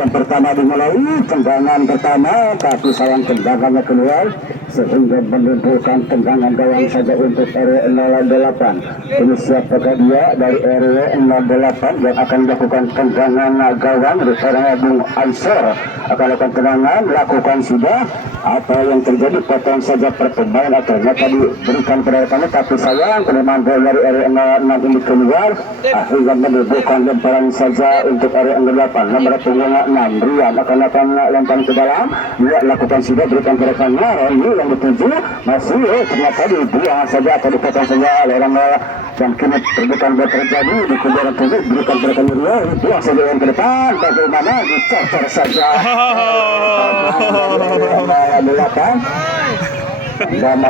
yang pertama dimulai tendangan pertama, tapi sayang tendangannya keluar sehingga menimbulkan tendangan gawang saja untuk RW 08. Ini siapakah dia dari RW 08 yang akan melakukan tendangan gawang? Rekannya Bung Ansor akan lakukan tendangan, lakukan sudah. Apa yang terjadi? Potong saja perkembangan ternyata diberikan pada tapi sayang penerimaan bola dari RW 06 ini keluar, akhirnya menimbulkan lemparan saja untuk RW 08. Nomor punggung 6 Rian akan lakukan lemparan ke dalam, dia lakukan sudah, berikan ke rekannya Roni yang dituju masih ternyata dibuang saja atau dipotong saja oleh orang dan kini terbukan terjadi di kemudian tujuh, berikan ke rekan Rio, buang saja yang ke depan, bagaimana dicocor saja belakang dan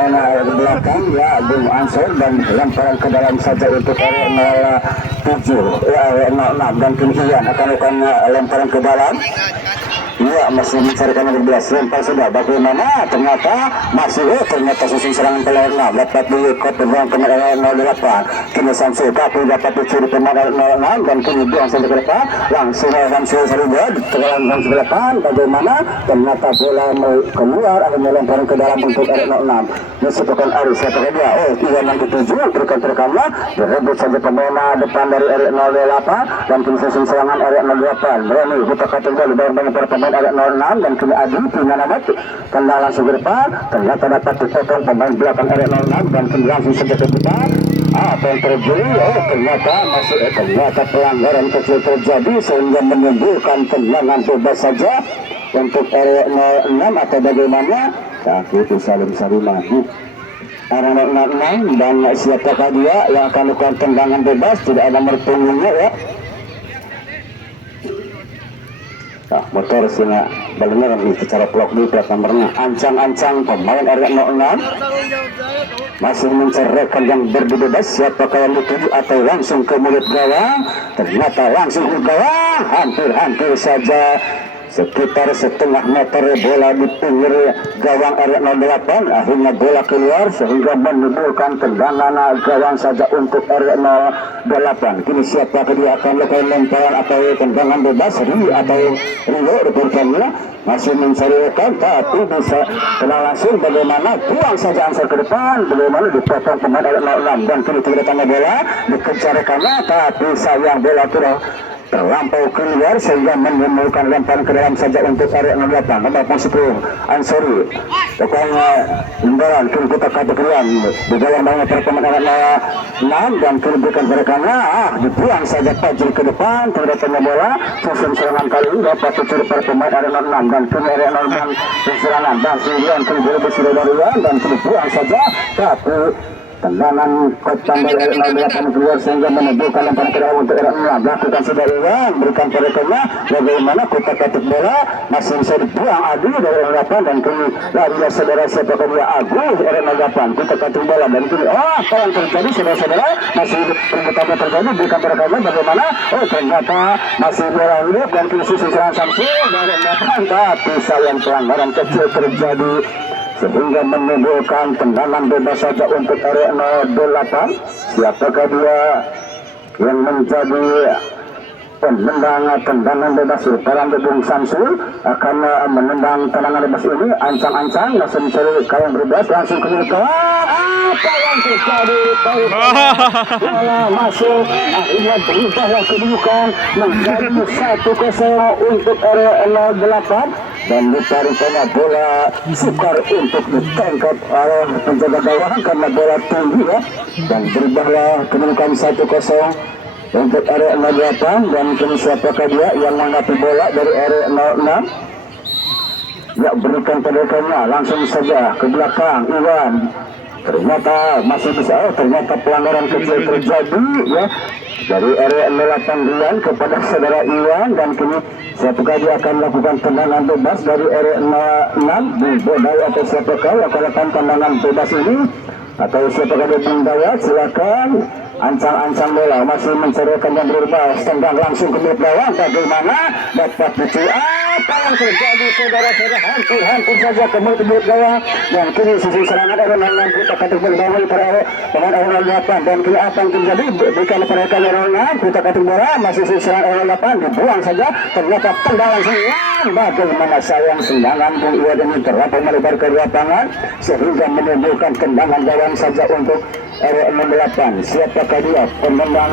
belakang ya Bung Ansor dan lemparan ke dalam saja untuk RW 06 dan kemudian akan lakukan lemparan ke dalam. Iya, masih mencarikan yang berbeda. Lempar sudah, bagaimana ternyata masih ternyata susun serangan pemain 6 dapat diikut pemain 08. Kini Samsul Kapu dapat dicuri pemain 06 dan kini buang sampai ke depan, langsung Samsul Sarubad tegalan langsung ke depan. Bagaimana ternyata bola keluar ada melemparan ke dalam untuk R06. Disebutkan Aris siapa dia? Oh, dia yang dituju terkan-terkanlah direbut saja pemain depan dari R08 dan kini susun serangan R08. Berani kita katakan banyak para pemain R06 dan kini Adi punya nama kena langsung ke depan, ternyata dapat dipotong pemain belakang R06 dan kini langsung saja ke depan. Apa yang terjadi? Oh, ternyata pelanggaran kecil terjadi sehingga menimbulkan tendangan bebas saja untuk R06 atau bagaimana? Tapi itu Salim Sarimah R06 dan siapakah dia yang akan melakukan tendangan bebas? Tidak ada nomor punggungnya ya. Nah, motor sini benar nih secara blok di plat nomornya ancang-ancang pemain R06 masih menceraikan yang berbebas siapakah yang dituju atau langsung ke mulut gawang, ternyata langsung ke gawang, hampir saja sekitar setengah meter bola di pinggir gawang R08, akhirnya bola keluar sehingga menimbulkan tendangan gawang saja untuk R08. Kini siapa dia akan melakukan lemparan atau tendangan bebas atau Rio reporternya masih mencarikan tapi bisa kena langsung, bagaimana buang saja Ansor ke depan, bagaimana dipotong pemain R06 dan kini tidak bola dikejar rekannya tapi sayang bola terlampau keluar sehingga menimbulkan lemparan ke dalam saja untuk R08. Nomor 10 Ansori pokoknya lembaran kini kita katakan di dalam banyak pertemuan R06 dan kini bukan rekannya dibuang saja Fajri ke depan, terdapat bola susun serangan kali ini dapat dicuri pertemuan R06 dan kini R06 serangan dan kemudian kini berebut dari dan kini buang saja tapi tendangan kocang dari R08 keluar sehingga menimbulkan lemparan ke dalam untuk R06. Lakukan sudah Iwan, berikan perekannya, bagaimana kotak katuk bola masih bisa dibuang Adi dari R08 dan kini lari saudara siapakah dia Agus R08 kotak katuk bola dan kini apa yang terjadi saudara-saudara masih perbuatan terjadi, berikan perekannya bagaimana ternyata masih bola hidup dan kini susun serangan Samsul dari R08 tapi sayang pelanggaran kecil terjadi sehingga menimbulkan tendangan bebas saja untuk R08. Siapakah dia yang menjadi tendangan bebas? Peran Bung Samsul akan menendang tendangan bebas ini, ancang-ancang langsung mencari kawan bebas langsung ke apa yang terjadi? Bola masuk akhirnya berubah kedudukan menjadi 1-0 untuk R08 dan ditarik bola sukar untuk ditangkap oleh penjaga gawang karena bola tinggi ya, dan berubahlah kedudukan 1-0 untuk R08 dan kini siapakah dia yang menanggapi bola dari R06 ya, berikan pendekannya langsung saja ke belakang Iwan, ternyata masih bisa ternyata pelanggaran kecil terjadi ya dari R08 Rian kepada saudara Iwan dan kini siapakah dia akan melakukan tendangan bebas dari R06 Bodai atau siapakah yang akan melakukan tendangan bebas ini atau siapakah dia Bung Dayat, silakan. Ancang-ancang bola masih mencarikan yang berubah, tendang langsung ke gawang, bagaimana dapat dicuri apa yang terjadi saudara-saudara, hampir saja kembali ke gawang dan kini sisi serangan RW 06 kita kata berbangun para pemain RW 08 dan kini apa yang terjadi berikan mereka RW 06 kita kata bola masih sisi serangan RW 8 dibuang saja ternyata tendangan sayang bagaimana sayang sendangan Bung Iwan ini terlampau melebar ke lapangan sehingga menimbulkan tendangan gawang saja untuk RW 08. Siapakah dia penendang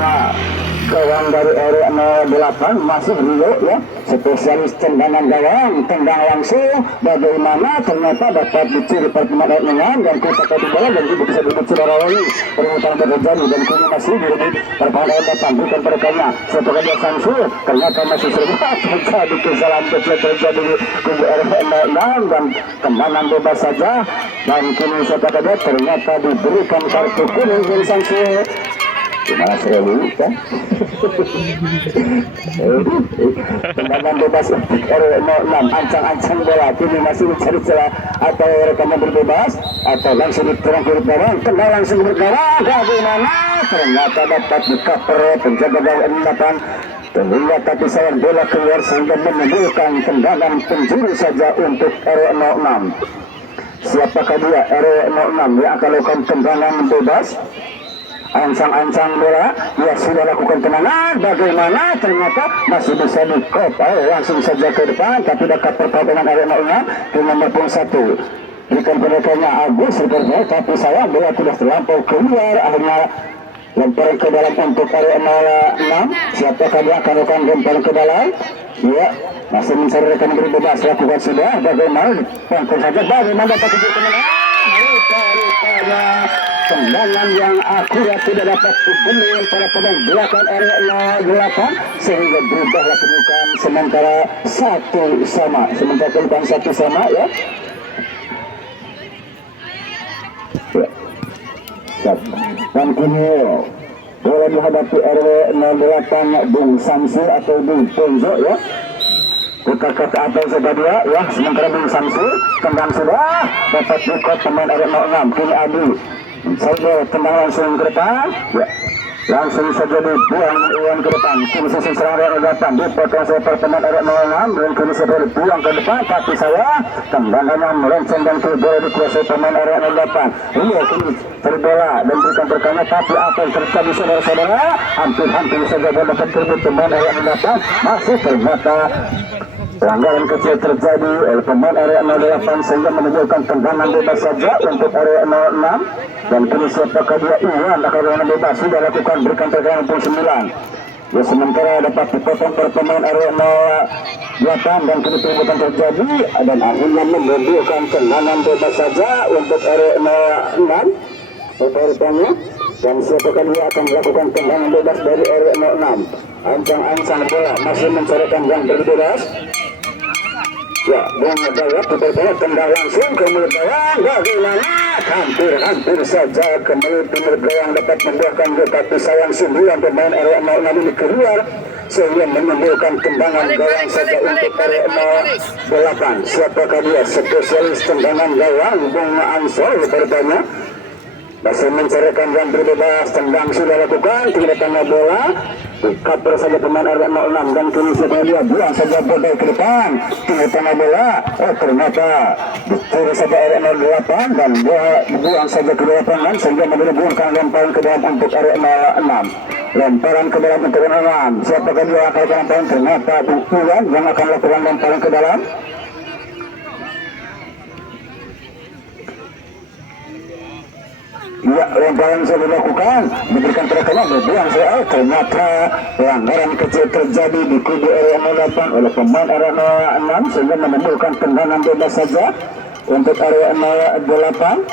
gawang dari RW 08 masih Rio ya, spesialis tendangan gawang, tendang langsung bagaimana ternyata dapat dicuri pertemuan dengan dan kita kata bola dan itu bisa dicuri Rawi permutaan terjadi dan kini masih direbut pertahanan datang bukan perkanya satu kali Samsu ternyata masih serba terjadi kesalahan kecil terjadi di kubu RW 06 dan tendangan bebas saja dan kini satu kali ternyata diberikan kartu kuning dari Samsu. Gimana serius kan? Tendangan bebas untuk RW 06 ancang-ancang bola kini masih mencari celah atau rekaman berbebas atau langsung diterang ke belakang kendal langsung bergawang bagaimana ternyata dapat dikaper penjaga gawang 8 terlihat tapi sayang bola keluar sehingga menimbulkan tendangan penjuru saja untuk RW 06. Siapakah dia RW 06 yang akan lakukan tendangan bebas? Ancang-ancang bola dia sudah lakukan tendangan bagaimana ternyata masih bisa dikop langsung saja ke depan tapi dekat pertahanan RW 06 di nomor 1 berikan pendekatnya Agus sepertinya tapi saya bola tidak terlampau keluar akhirnya lempar ke dalam untuk RW 06. Siapakah dia akan lakukan lempar ke dalam ya masih mencari rekan berbebas lakukan sudah bagaimana pangkul saja bagaimana dapat tendangan rupanya tendangan yang akurat tidak dapat dibeli pada pemain belakang RW 08 sehingga berubahlah kedudukan sementara 1-1 ya. Dan kini boleh dihadapi RW 08 Bung Samsu atau Bung Ponzo ya. Buka ke atas sudah dua ya sementara Bung Samsu tendang sudah dapat dikot pemain RW 06 kini Adi saya tendang langsung ke depan ya. Langsung saja dibuang Iwan ke depan kini sisi serangan RW 8 dipotong saya pertemuan RW 06 dan kini sudah dibuang ke depan tapi saya tendangannya melenceng dan bola dikuasai pemain RW 08 ini kini terbola dan berikan berkanya tapi apa yang terjadi saudara-saudara hampir saja bola dapat terbit pemain RW 08 masih ternyata pelanggaran kecil terjadi oleh pemain RW 08 sehingga menimbulkan tendangan bebas saja untuk RW 06 dan kini siapakah dia Iwan akan bebas sudah lakukan berikan terkait 9 ya sementara dapat dipotong oleh pemain RW 08 dan kini perebutan terjadi dan akhirnya menimbulkan tendangan bebas saja untuk RW 06 pertanyaan dan siapakah dia akan melakukan tendangan bebas dari RW 06 ancang-ancang bola masih mencarikan yang berbebas ya Bung Dawat betul-betul tendang langsung ke mulut gawang bagaimana hampir saja ke mulut gawang dapat membuahkan tapi sayang 9 pemain RW 06 ini keluar sehingga menimbulkan tendangan gawang saja untuk RW 08 siapakah dia spesialis tendangan gawang Bung Ansor bertanya masih mencarikan yang berbebas tendang sudah lakukan tidak tanda bola dikaper saja pemain RW 06 dan kini setelah dia buang saja bola ke depan tidak tanda bola ternyata dicuri saja RW 08 dan buang saja ke lapangan sehingga menimbulkan lemparan ke dalam untuk RW 06 lemparan ke dalam untuk RW 06 siapakah dia akan lemparan ternyata Bukulan yang akan lakukan lemparan ke dalam ya lemparan sudah dilakukan diberikan terkena berbuang soal ternyata pelanggaran kecil terjadi di kubu RW 08 oleh pemain RW 06 sehingga menimbulkan tendangan bebas saja untuk RW 08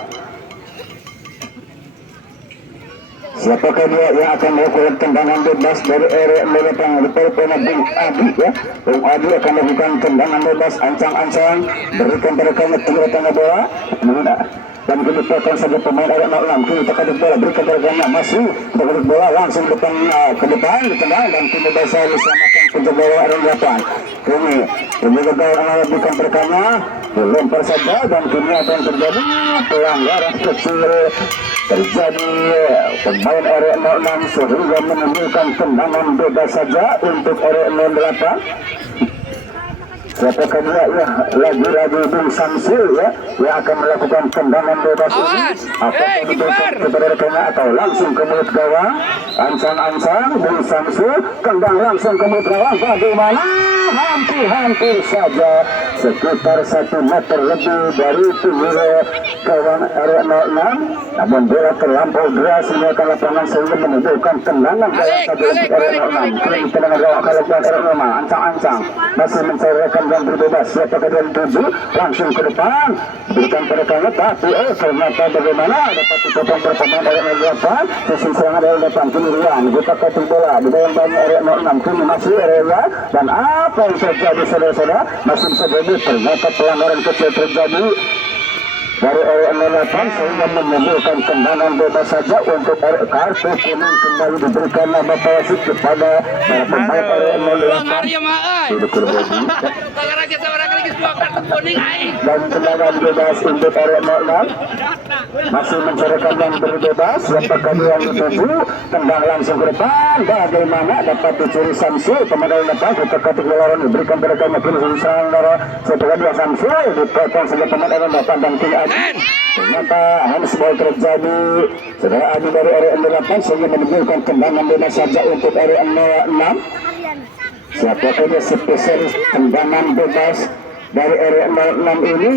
siapakah dia yang akan melakukan tendangan bebas dari RW 08 rupanya Bung Adi ya Bung Adi akan melakukan tendangan bebas ancang-ancang berikan terkena tanda bola dan kini potong saja pemain RW 06 kini terkadang bola berikan terkena masih terkadang bola langsung depan ke depan ditendang dan kini bisa diselamatkan penjaga RW 8 kini penjaga gawang berikan terkena dilempar saja dan kini apa yang terjadi pelanggaran kecil terjadi pemain RW 06 sehingga menimbulkan tendangan bebas saja untuk RW 08 siapa kedua ya lagi-lagi Bung Samsul ya yang akan melakukan tendangan bebas ini apakah diberikan kepada rekannya atau langsung ke mulut gawang. Ancang-ancang Bung Samsul tendang langsung ke mulut gawang, bagaimana hampir saja sekitar 1 meter lebih dari pinggir gawang area 06, namun bola terlampau deras meninggalkan lapangan sehingga menimbulkan tendangan gawang saja untuk area 06. Kini tendangan gawang kalau area 05 ancang-ancang masih mencari rekan yang berbebas, siapa kedua tuju langsung ke depan berikan pada rekannya, tapi ternyata bagaimana dapat dipotong berpemain area 08 sesi serangan area 8 kini Rian buka ketuk bola di dalam banyak area 06 kini masih area dan apa yang terjadi saudara-saudara masih bisa jadi ternyata pelanggaran kecil terjadi dari area 08 sehingga menimbulkan tendangan bebas saja untuk kartu kuning kembali diberikan Bapak wasit kepada para pemain area 08 dan tendangan bebas untuk area 06 masih mencarikan yang berbebas siapakah yang dituju tendang langsung ke depan, bagaimana dapat dicuri Samsul pemain area 08 kita ketik bola diberikan pada rekannya kini serangan darah setelah dua Samsul dipotong sebagai pemain area 08 dan kini ternyata handball terjadi saudara Adi dari area 08 sehingga menimbulkan tendangan bebas saja untuk area 06. Siapakah dia spesialis tendangan bebas dari area 06 ini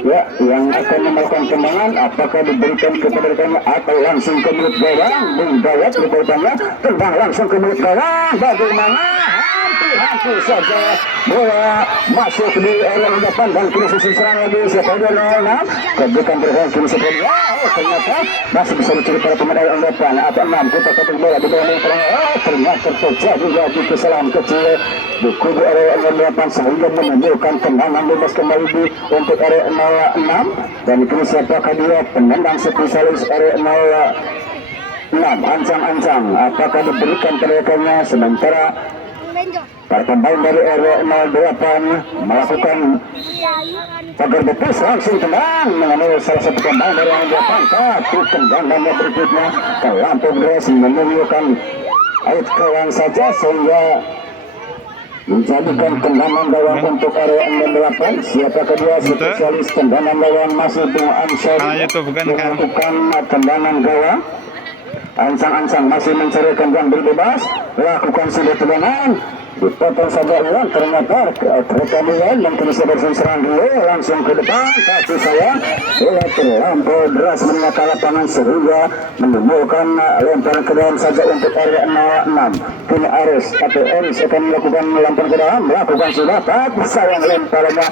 ya yang akan melakukan tendangan, apakah diberikan kepada rekannya atau langsung ke mulut gawang. Bung Dayat diberikannya tendang langsung ke mulut gawang, bagaimana hampir saja bola masuk di area 8 dan kini sisi serang lagi siapa dia 06 kebukan berhenti kini seperti ternyata masih bisa dicuri para pemain area 8 atau 6 kita ketuk bola di bawah ternyata terjadi lagi kesalahan kecil di kubu area 08 sehingga menimbulkan tendangan bebas kembali di untuk area 06 dan kini siapakah dia penendang spesialis area 06 ancang-ancang apakah diberikan teriakannya sementara para pemain dari area 08 melakukan pagar betis langsung tendang mengenai salah satu pemain dari area 08 tapi tendangannya berikutnya terlampau deras menimbulkan air gawang saja sehingga menjadikan tendangan gawang untuk area 08. Siapakah dia spesialis tendangan gawang masih Bung Ansari melakukan tendangan gawang. Ancang-ancang masih mencarikan yang berbebas lakukan sudah tendangan dipotong saja ulang ternyata rekan Ian dan terus berserang dulu langsung ke depan tapi saya bola terlampau deras meninggalkan lapangan sehingga menimbulkan lemparan ke dalam saja untuk area 06. Kini Aris atau Aris akan melakukan lemparan ke dalam melakukan sudah tapi sayang lemparannya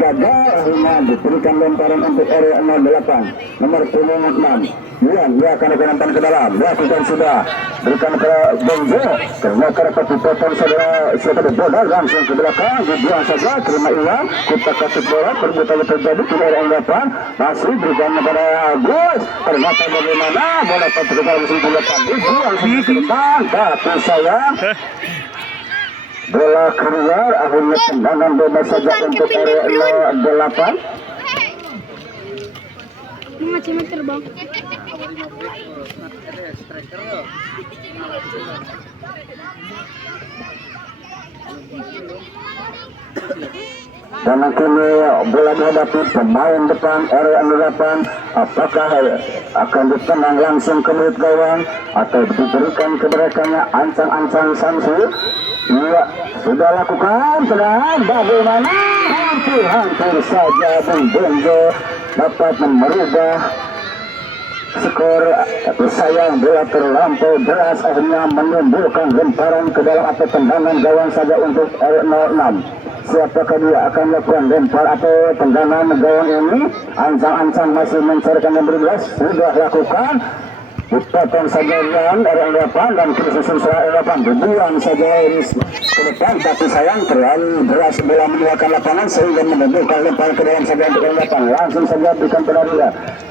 gagal akhirnya diberikan lemparan untuk area 08 nomor punggung 6 Ian dia akan lemparan ke dalam lakukan sudah berikan ke Bonzo ternyata dapat dipotong saudara siapa bola langsung ke belakang dibuang saja terima Iwan kita kasih bola perbuatan terjadi di area 8 masih berikan kepada Agus ternyata bagaimana bola patut ke dalam dibuang ke depan tapi sayang bola keluar akhirnya tendangan bebas saja untuk area 08 macam terbang dan kini bola dihadapi pemain depan area 08 apakah akan ditendang langsung ke mulut gawang atau diberikan keberekaannya ancang-ancang Samsul ia sudah lakukan tendangan bagaimana hampir saja Bung Bonzo dapat merubah skor tapi sayang bola terlampau deras akhirnya menimbulkan lemparan ke dalam atau tendangan gawang saja untuk area 06. Siapakah dia akan melakukan lempar atau tendangan gawang ini ancang-ancang masih mencarikan yang berbebas sudah lakukan dipotong saja Rian area 8 dan susun area 8 dibuang saja Iris ke depan tapi sayang terlalu deras bola meninggalkan lapangan sehingga menimbulkan lemparan ke dalam saja untuk area 8 langsung saja berikan pada dia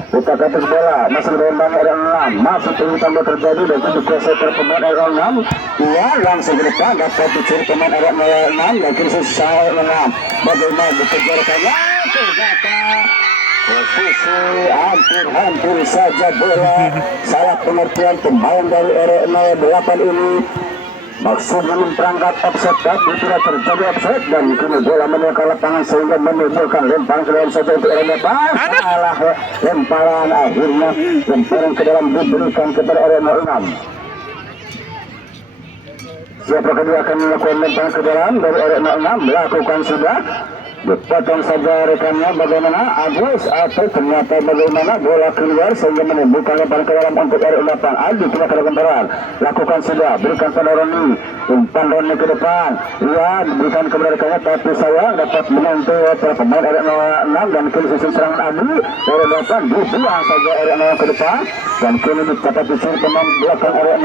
kita ketuk bola masih berembang area 6 masih tambah terjadi dan itu dikuasai oleh pemain area 6 ia langsung ke depan dapat dicuri pemain area 6 dan kini susah area 6 bagaimana dikejarkannya ternyata posisi hampir saja bola salah pengertian pemain dari area 08 ini maksudnya memperangkat offset tapi tidak terjadi offset dan kini bola menuju lapangan sehingga menimbulkan lemparan ke dalam satu untuk area pas salah lemparan akhirnya lemparan ke dalam diberikan kepada area 06. Siapakah dia akan melakukan lemparan ke dalam dari area 06 lakukan sudah dipotong saja rekannya bagaimana Agus atau ternyata bagaimana bola keluar sehingga menimbulkan lemparan ke dalam untuk area 8. Aldi tidak ada lemparan lakukan sudah berikan pada Roni umpan Roni ke depan ia berikan kepada rekannya tapi sayang dapat menyentuh para pemain area 06 dan kini susun serangan Aldi area 8 dibuang saja area 0 ke depan dan kini dicatat di sini pemain belakang area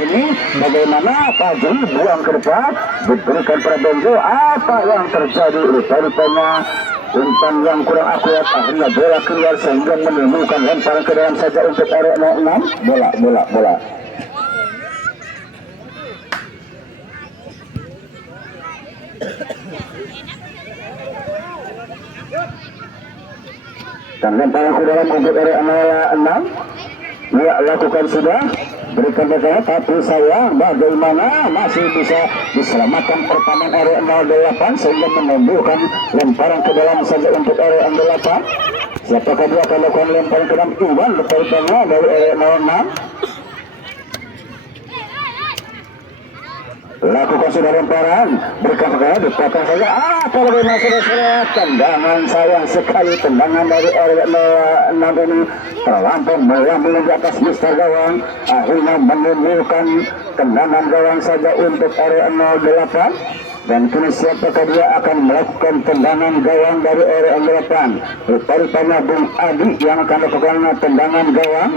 08 ini bagaimana Fajri buang ke depan diberikan pada Benjo apa yang terjadi rupanya umpan yang kurang akurat akhirnya bola keluar sehingga menimbulkan lemparan ke dalam saja untuk area 06 bola dan lemparan ke dalam untuk area 06 ya lakukan sudah berikan mereka tapi sayang bagaimana masih bisa diselamatkan pertahanan area 08 sehingga menimbulkan lemparan ke dalam saja untuk area 08. Siapakah dia akan lakukan lemparan ke dalam Iwan bertanya dari area 06 lakukan sudah lemparan berikan mereka dipotong saja bagaimana saudara tendangan sayang sekali tendangan dari area 06 ini terlampau melambung di atas mister gawang akhirnya menimbulkan tendangan gawang saja untuk area 08 dan kini siapakah dia akan melakukan tendangan gawang dari area 08 rupanya Bung Adi yang akan melakukan tendangan gawang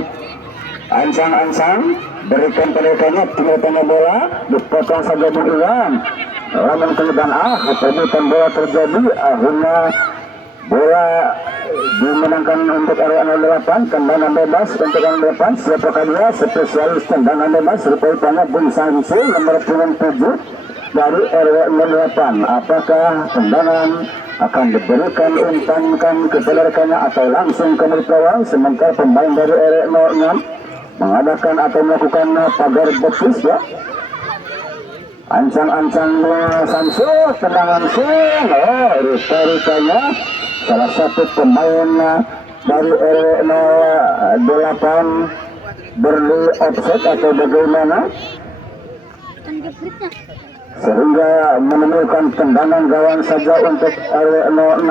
ancang berikan pendekannya tinggalkannya bola dipotong saja Bung Iwan lamun kemudian perebutan bola terjadi akhirnya bola dimenangkan untuk area 08 tendangan bebas untuk area 08 siapakah dia spesialis tendangan bebas rupanya Bung Sansu nomor 7 dari area 08 apakah tendangan akan diberikan umpankan kepada rekannya atau langsung ke menit gawang sementara pemain dari area 06 mengadakan atau melakukan pagar betis ya ancang-ancang Sansu tendangan rupanya salah satu pemain dari R08 berli offset atau bagaimana sehingga menemukan tendangan gawang saja untuk R06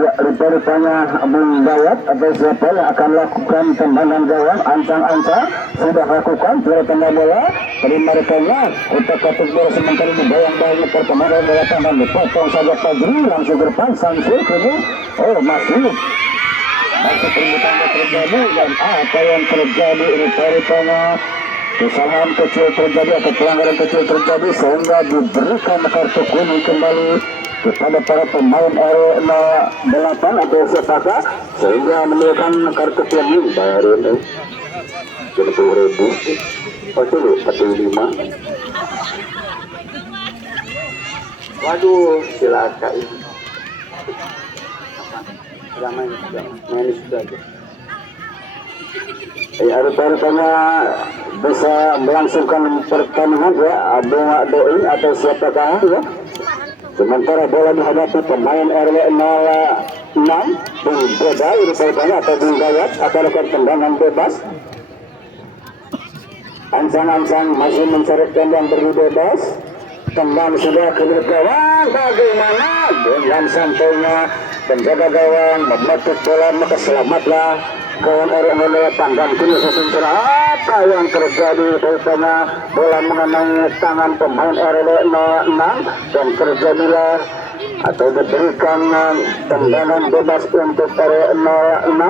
ya rupanya Bung Dayat atau siapa yang akan lakukan tendangan gawang ancang-ancang sudah lakukan tengah bola terima rekannya untuk katuk bola sementara ini bayang-bayang pertemanan datang dan dipotong saja Fajri langsung ke depan Sansu kini masih perbuatan terjadi dan apa yang terjadi rupanya kesalahan kecil terjadi atau pelanggaran kecil terjadi sehingga diberikan kartu kuning kembali kepada para pemain R08 atau siapakah sehingga menemukan kartu kuning baru ini 20.000 45 waduh silakan sudah main sudah aja ya rupanya bisa melangsungkan pertandingan ya Abang Doi atau siapakah ya sementara bola dihadapi pemain RW06 Bung Bodai rupanya atau Bung Gayat akan lakukan tendangan bebas ancang-ancang masih mencari tendang berli bebas tendang sudah ke gawang bagaimana dengan santainya penjaga gawang memetik bola maka selamatlah kawan RW08 dan kini sesusun apa yang terjadi rupanya bola mengenai tangan pemain RW06 dan terjadilah atau diberikan tendangan bebas untuk RW06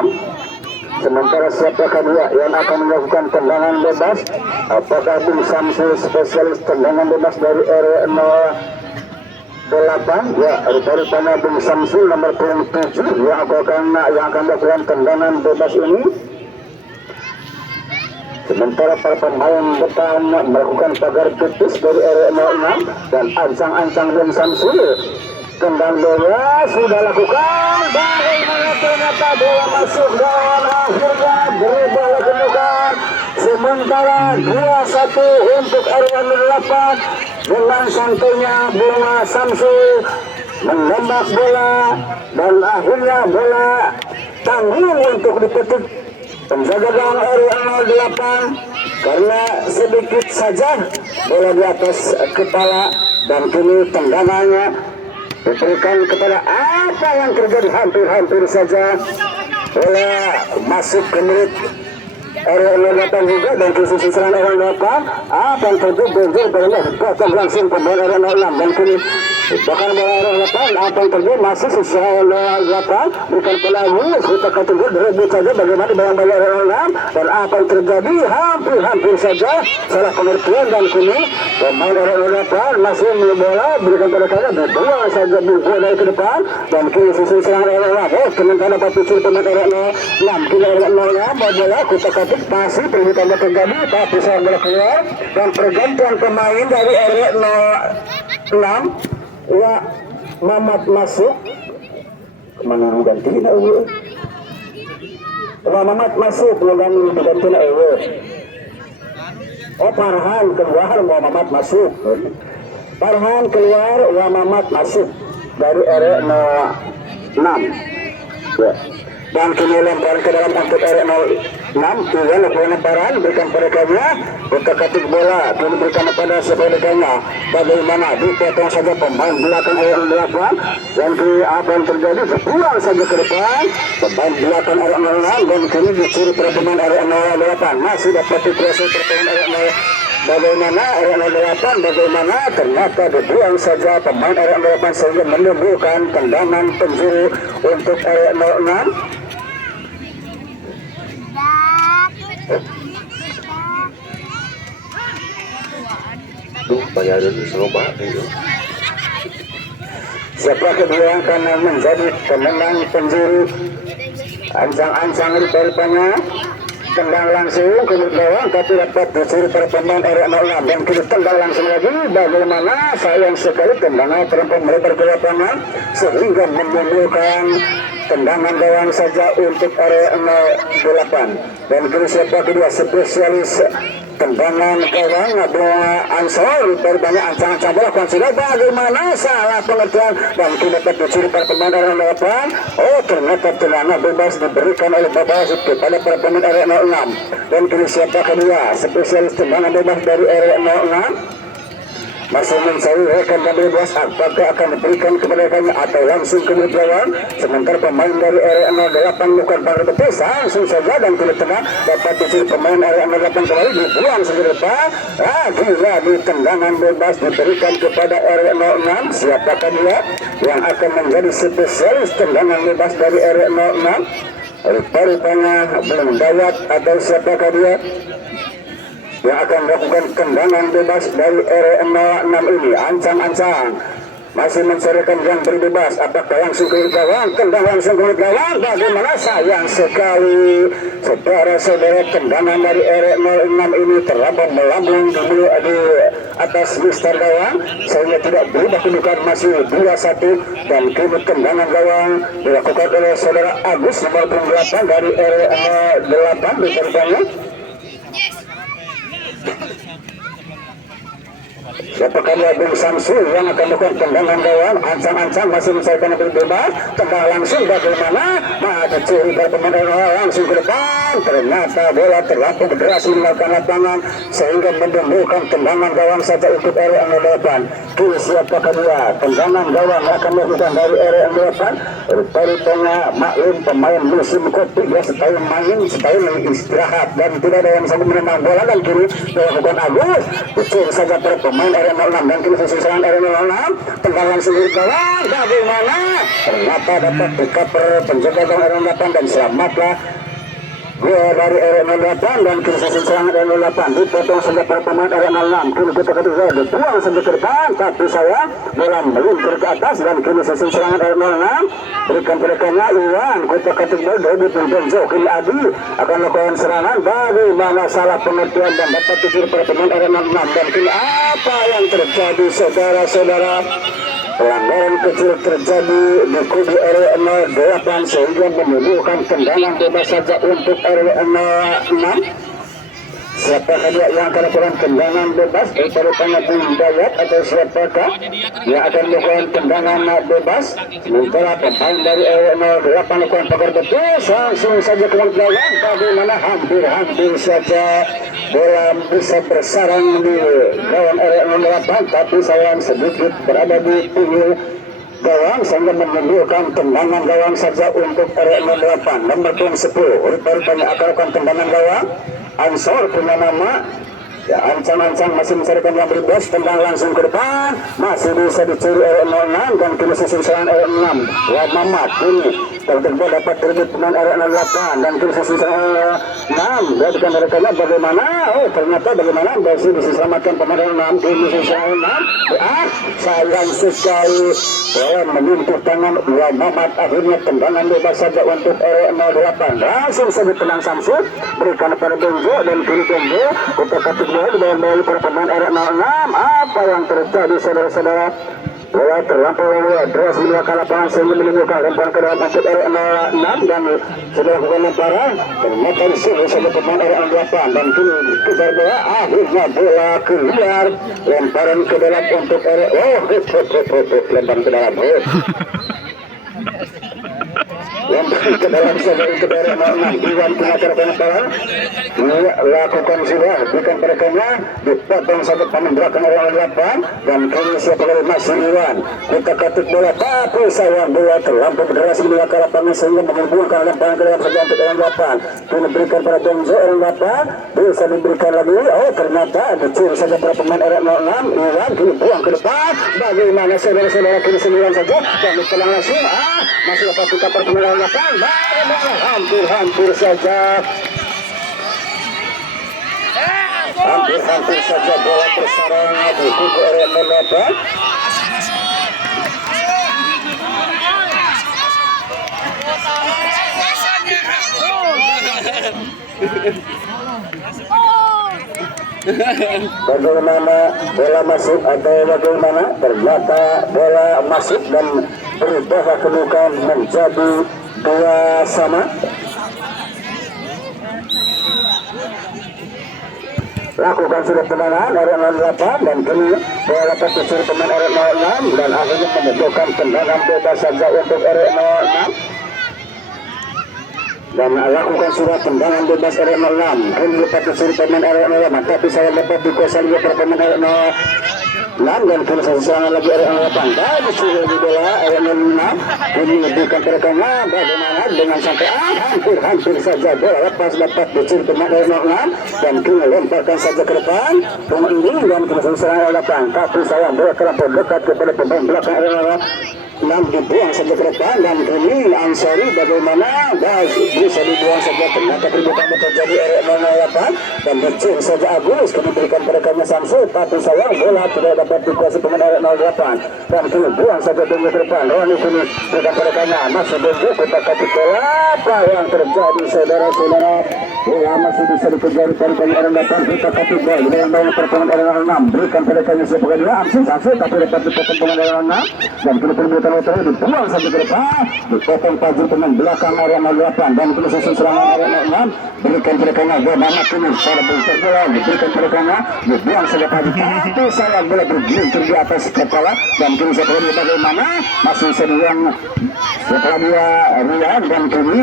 sementara siapakah dia yang akan melakukan tendangan bebas apakah Bung Samsul spesialis tendangan bebas dari RW08 ya rupanya Bung Samsul nomor 7 yang akan melakukan tendangan bebas ini sementara para pemain depan melakukan pagar tipis dari RW06 dan ancang-ancang Bung Samsul tendang bola sudah lakukan bagaimana ternyata bola masuk dan akhirnya berubah kedudukan semua sementara 2-1 untuk area 8 dengan santainya Bunga Samsul menembak bola dan akhirnya bola tanggung untuk dipetik penjaga gawang area 08 karena sedikit saja bola di atas kepala dan kini tendangannya diberikan kepada apa yang terjadi hampir-hampir saja bola masuk ke menit area 08 juga dan khusus serangan area 8 apa yang terjadi benjol bola dipotong langsung pemain area 06 dan kini bahkan bola area 8 apa yang terjadi masih sesuai area 8 bukan pelagu kita kategori berebut saja bagaimana bayang-bayang area 6 dan apa yang terjadi hampir-hampir saja salah pengertian dan kini pemain area 8 masih memilih bola berikan pada kaya berbuang saja buku dari ke depan dan kini sesuai serangan area 8 sementara dapat tujuh pemain area 06 kini area 06 bola kita kategori masih perlukan terjadi tapi serangan bola keluar dan pergantian pemain dari area 06 ya Mamat masuk kemana ganti na uwe Mamat masuk dan diganti na uwe Farhan keluar Mamat masuk Farhan keluar Mamat masuk dari area 06 ya. Dan kini lempar ke dalam angkut area 06 juga lemparan berikan pada kanya ketik bola kini berikan kepada sepedekanya bagaimana dipotong saja pemain belakang area 08 dan kini apa yang terjadi pulang saja ke depan pemain belakang area 06 dan kini dicuri pada pemain area 08 masih dapat dikuasai pemain area 0 bagaimana area 08 bagaimana ternyata dibuang saja pemain area 08 sehingga menimbulkan tendangan penjuru untuk area 06 bayaran seloba itu. Siapa kedua yang akan menjadi pemenang penjuru ancang-ancang rupanya tendang langsung ke gawang tapi dapat dicuri pada pemain area 06 dan kini tendang langsung lagi bagaimana sayang sekali tendangan perempuan melebar ke lapangan sehingga menimbulkan tendangan gawang saja untuk area 08 dan kini siapa kedua spesialis tendangan gawang Bunga Ansor dari banyak ancang-ancang bola konsider bagaimana salah pengertian dan kini dapat dicuri pada pemain area 08 ternyata tendangan bebas diberikan oleh Babas kepada para pemain area 06 dan kini siapa kedua spesialis tendangan bebas dari area 06 masih mencari rekan dan bebas apakah akan diberikan kepada rekannya atau langsung ke gawang sementara pemain dari area 08 bukan pada betis langsung saja dan kini tengah dapat dicuri pemain area 08 kembali dibuang segera depan lagi tendangan bebas diberikan kepada area 06 siapakah dia yang akan menjadi spesialis tendangan bebas dari area 06 rupanya belum dawat atau siapakah dia yang akan melakukan tendangan bebas dari area 06 ini ancang-ancang masih mencarikan yang berbebas apakah langsung ke gawang tendang langsung ke gawang bagaimana sayang sekali saudara-saudara tendangan dari area 06 ini terlampau melambung di atas mister gawang sehingga tidak berubah kedudukan masih 2-1 dan kini tendangan gawang dilakukan oleh saudara Agus nomor 8 dari area 08 ditendangnya. Siapakah dia Bung Samsul yang akan melakukan tendangan gawang ancang-ancang masih mencarikan yang bebas tendang langsung bagaimana curi dari pemain langsung ke depan ternyata bola terlampau berderasi meninggalkan lapangan sehingga menimbulkan tendangan gawang saja untuk area 08 kini siapakah dia tendangan gawang akan melakukan dari area 08 rupanya maklum pemain musim kopi dia setahun main setahun istirahat dan tidak ada yang sanggup menendang bola dan kini dilakukan Agus dicuri saja pada pemain area 06 dan kini sesuai area 06 tendang langsung ke gawang bagaimana ternyata dapat di-cover penjaga gawang area 08 dan selamatlah gol dari area 08 dan kini serangan area 08 dipotong saja pada pemain area 06 kini kita ketiga dibuang saja ke depan tapi saya bola meluncur ke atas dan kini serangan area 06 berikan perekannya Iwan kita ketiga dari penjauh kini Adi akan melakukan serangan bagaimana salah pengertian dan dapat dicuri pada pemain area 06 dan kini apa yang terjadi saudara-saudara pelanggaran kecil terjadi di kubu area 08 sehingga menimbulkan tendangan bebas saja untuk area 06 siapakah dia yang akan lakukan tendangan bebas daripada Pangatung Dayat atau siapakah yang akan melakukan tendangan bebas? Sementara pemain dari RW08 lakukan pagar betul, langsung saja keluar gawang. Bagaimana hampir saja bola bisa bersarang di gawang RW08, tapi sayang sedikit berada di pinggir gawang sehingga menimbulkan tendangan gawang saja untuk RW08 nomor 10. Rupanya akan lakukan tendangan gawang. Ansor punya nama ya, ancang-ancang masih mencarikan yang bebas, tendang langsung ke depan, masih bisa dicuri RW06 dan kini susun serangan RW6 ya Mamat ini tertentu dapat terbit pemain RW08 dan kini susun serangan RW6 dan rekannya bagaimana, ternyata bagaimana masih bisa selamatkan pemain RW6 kini susun serangan RW6 sayang sekali bola menyentuh tangan ya Mamat, akhirnya tendangan bebas saja untuk RW08 langsung saja tenang Samsul berikan pada Benzo dan kini Benzo kutak-katik dari para pemain RW06. Apa yang terjadi saudara-saudara? Bola terlampau deras menuju lapangan sehingga menimbulkan lemparan ke dalam untuk RW06 dan sudah lakukan lemparan ternyata disuruh saja pemain RW08 dan kini kejar bola, akhirnya bola keluar, lemparan ke dalam untuk lemparan ke dalam lemparan ke dalam saja untuk RW06. Iwan pengacara penasaran lakukan sudah berikan perekannya dipotong satu pemain belakang RW08 dan kini siapa lagi masih Iwan kutak-katik bola tapi sayang bola terlampau deras menuju ke lapangan sehingga mengumpulkan lemparan ke dalam saja untuk RW08. Kini berikan pada Benzo RW08 bisa diberikan lagi, ternyata dicuri saja para pemain RW06. Iwan kini buang ke depan, bagaimana saudara-saudara kini 9 saja dan ditelang langsung masih dapat kapal pemain RW08 hampir saja hampir saja bola bersarang di kuku RW08. Bagaimana bola masuk atau bagaimana? Ternyata bola masuk dan berubah kedudukan menjadi 2-2. Lakukan sudah tendangan RW08 dan kini bola dapat dicuri pemain RW06 dan akhirnya menentukan tendangan bebas saja untuk RW06 dan lakukan sudah tendangan bebas RW06. Kini dapat dicuri pemain RW08 tapi saya dapat dikuasai oleh pemain RW06 dan kini serangan lagi RW08 dan dicuri di bola RW06. Kini diberikan kerekannya bagaimana dengan sampai hampir saja bola lepas dapat dicuri pemain RW06 dan kini lemparkan saja ke depan pemain ini dan kini serangan RW08 tapi saya bola terlampau dekat kepada pemain belakang RW06 dibuang saja ke depan dan kini Ansari bagaimana bisa dibuang saja, ternyata keributan terjadi RW08 dan dicuri saja Agus kini berikan kerekannya Samsul tapi saya bola tidak dapat dikuasai pemain RW08 dan kini buang saja Benjo ke depan. Roni kini berikan kerekannya masih Benjo kutak-katik bola. Apa yang terjadi saudara-saudara? Bola masih bisa dikejar dari pemain RW08 kutak-katik bola dengan banyak perpemain RW06 berikan kerekannya sebagai dia Samsul tapi dapat dipotong pemain RW06 dan kini perbuatan dibuang saja ke depan dipotong pajur pemain belakang RW08 dan kini susun serangan RW06 berikan kerekannya bagaimana kini pada besar bola diberikan kerekannya dibuang saja pajur tapi sayang bola bergelintir di atas kepala dan kini setelah dia bagaimana masih sedang setelah dia Rian dan kini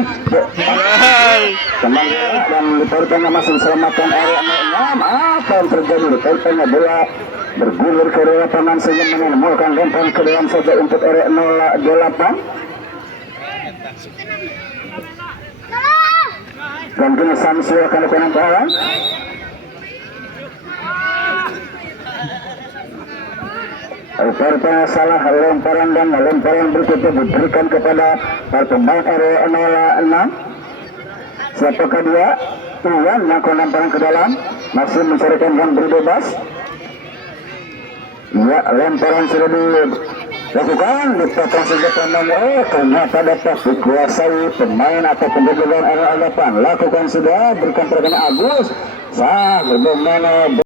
teman dan ditaruhkannya masih diselamatkan RW06. Apa yang terjadi? Ditaruhkannya bola bergulir ke lapangan sehingga menemukan lemparan ke dalam saja untuk RW08 dan kini Samsul akan lakukan lemparan Rupanya salah lemparan dan lemparan berikutnya diberikan kepada para pemain RW06. Siapakah dia? Tuhan melakukan lemparan ke dalam, masih mencarikan yang bebas. Ya, lemparan sudah dilakukan, dipotong saja pandang. Ternyata dapat dikuasai pemain atau penjagaan RW08. Lakukan sudah, berikan pergerakan Agus. Bagaimana